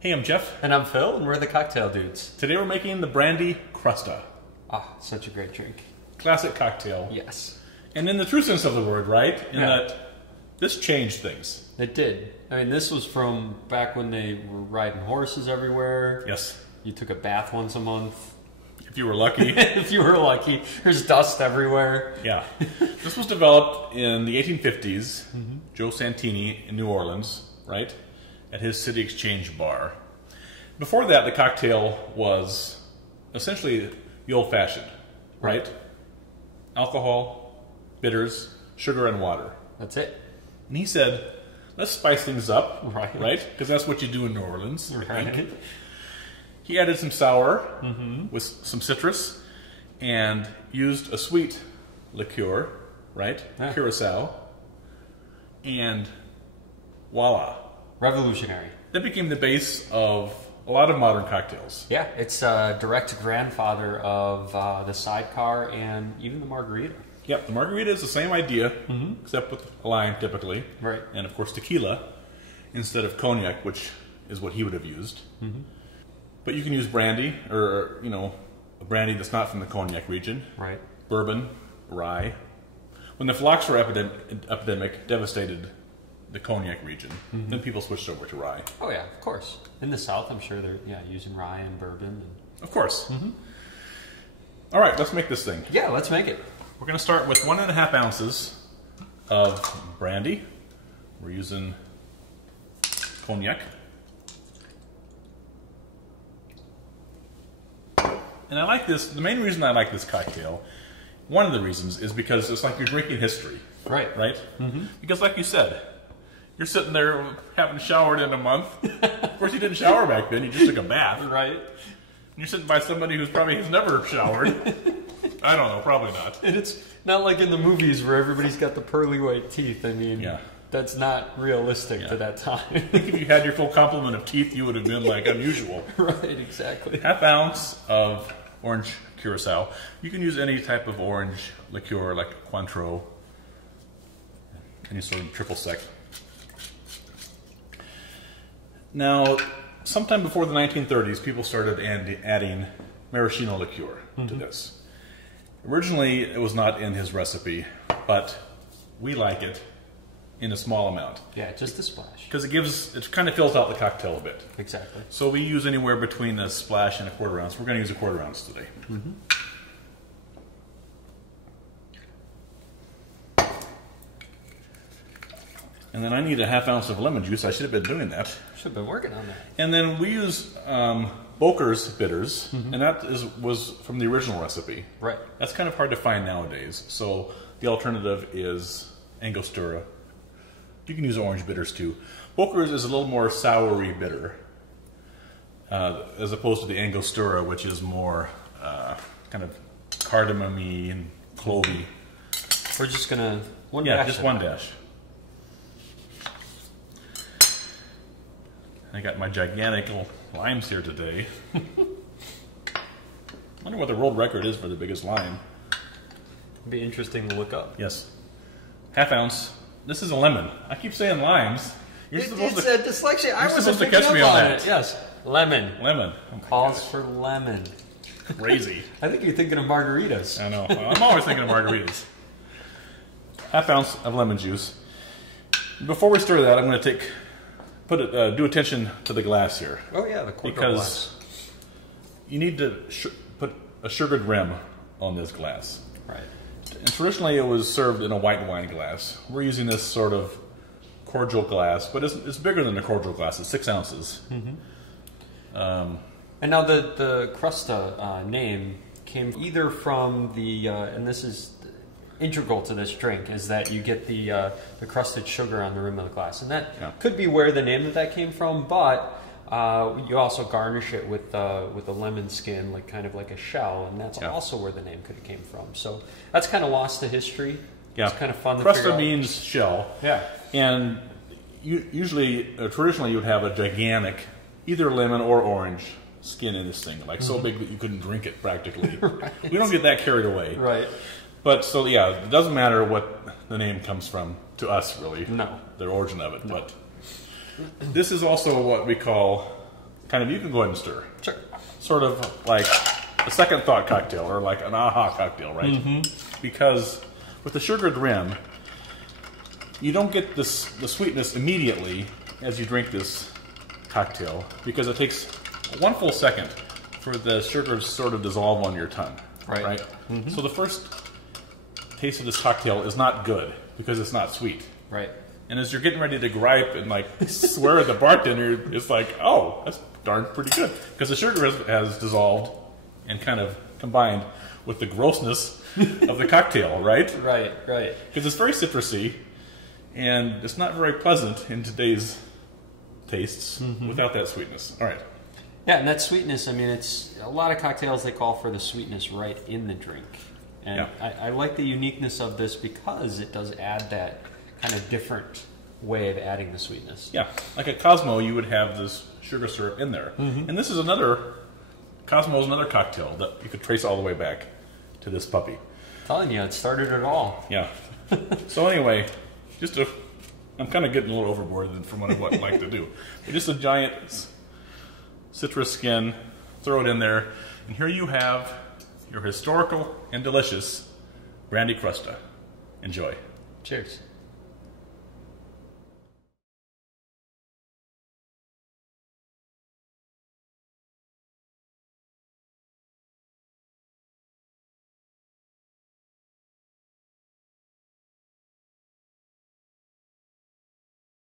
Hey, I'm Jeff. And I'm Phil, and we're the Cocktail Dudes. Today we're making the Brandy Crusta. Ah, such a great drink. Classic cocktail. Yes. And in the true sense of the word, right? In Yeah. that this changed things. It did. I mean, this was from back when they were riding horses everywhere. Yes. You took a bath once a month. If you were lucky. If you were lucky. There's dust everywhere. Yeah. This was developed in the 1850s. Joe Santini in New Orleans, right? At his City Exchange bar. Before that, the cocktail was essentially the old-fashioned, right? Alcohol, bitters, sugar, and water. That's it. And he said, let's spice things up, Right. right? Because that's what you do in New Orleans. Right. He added some sour with some citrus and used a sweet liqueur, right? Yeah. Curacao. And voila. Revolutionary. That became the base of a lot of modern cocktails. Yeah, it's a direct grandfather of the Sidecar and even the Margarita. Yep, the Margarita is the same idea, except with lime typically. Right. And of course tequila instead of cognac, which is what he would have used. But you can use brandy, or, you know, a brandy that's not from the cognac region. Right. Bourbon, rye. When the phylloxera epidemic devastated the cognac region, then people switched over to rye. Oh yeah, of course. In the South, I'm sure they're using rye and bourbon. And... Of course. All right, let's make this thing. Yeah, let's make it. We're going to start with 1.5 ounces of brandy. We're using cognac. And I like this, the main reason I like this cocktail, one of the reasons, is because it's like you're drinking history. Right. Right? Because like you said, you're sitting there, haven't showered in a month. Of course, you didn't shower back then, you just took a bath. Right. And you're sitting by somebody who's probably has never showered. I don't know, probably not. And it's not like in the movies where everybody's got the pearly white teeth. I mean, Yeah. that's not realistic to that time. I think if you had your full complement of teeth, you would have been like unusual. Right, exactly. 1/2 ounce of orange curacao. You can use any type of orange liqueur like Cointreau, any sort of triple sec. Now, sometime before the 1930s, people started adding Maraschino Liqueur to this. Originally, it was not in his recipe, but we like it in a small amount. Yeah, just a splash. Because it kind of fills out the cocktail a bit. Exactly. So we use anywhere between a splash and a 1/4 ounce. We're going to use a 1/4 ounce today. And then I need a 1/2 ounce of lemon juice. I should have been doing that. Should have been working on that. And then we use Boker's bitters, and that was from the original recipe. Right. That's kind of hard to find nowadays. So the alternative is Angostura. You can use orange bitters too. Boker's is a little more soury bitter, as opposed to the Angostura, which is more kind of cardamom-y and clovey. We're just gonna one Yeah, dash. just of one that. dash. I got my gigantic little limes here today. I wonder what the world record is for the biggest lime. It'd be interesting to look up. Yes. 1/2 ounce. This is a lemon. I keep saying limes. You're supposed It's to... a dyslexia. I you're wasn't supposed to picking catch me up on on that. it. Yes, lemon. Lemon. Oh my Calls gosh. for lemon. Crazy. I think you're thinking of margaritas. I know. I'm always thinking of margaritas. 1/2 ounce of lemon juice. Before we stir that, I'm going to do attention to the glass here. Oh yeah, the quarter Because glass. you need to put a sugared rim on this glass. Right. And traditionally it was served in a white wine glass. We're using this sort of cordial glass, but it's bigger than a cordial glass. It's 6 ounces. And now the Crusta name came either from the, and this is integral to this drink, is that you get the crusted sugar on the rim of the glass. And that could be where the name of that came from, but you also garnish it with a lemon skin, like kind of like a shell, and that's also where the name could have came from. So that's kind of lost to history. Yeah. It's kind of fun to figure Crusta out. means shell. Yeah. And traditionally you would have a gigantic, either lemon or orange skin in this thing, like so big that you couldn't drink it practically. Right. We don't get that carried away. Right. But so yeah, it doesn't matter what the name comes from to us, really. No. The origin of it. No. But this is also what we call kind of, you can go ahead and stir. Sure. Sort of like a second thought cocktail, or like an aha cocktail, right? Because with the sugared rim, you don't get the sweetness immediately as you drink this cocktail, because it takes 1 full second for the sugar to sort of dissolve on your tongue. Right? So the first taste of this cocktail is not good because it's not sweet. Right. And as you're getting ready to gripe and like swear at the bartender, it's like, oh, that's darn pretty good, because the sugar has dissolved and kind of combined with the grossness of the cocktail, right? Right. Because it's very citrusy, and it's not very pleasant in today's tastes without that sweetness. All right. Yeah, and that sweetness, I mean, it's a lot of cocktails, they call for the sweetness right in the drink. And I like the uniqueness of this because it does add that kind of different way of adding the sweetness. Yeah, like at Cosmo, you would have this sugar syrup in there. And this is Cosmo is another cocktail that you could trace all the way back to this puppy. I'm telling you, it started it all. Yeah. So anyway, I'm kind of getting a little overboard from what I would like to do. But just a giant citrus skin, throw it in there, and here you have your historical and delicious Brandy Crusta. Enjoy. Cheers.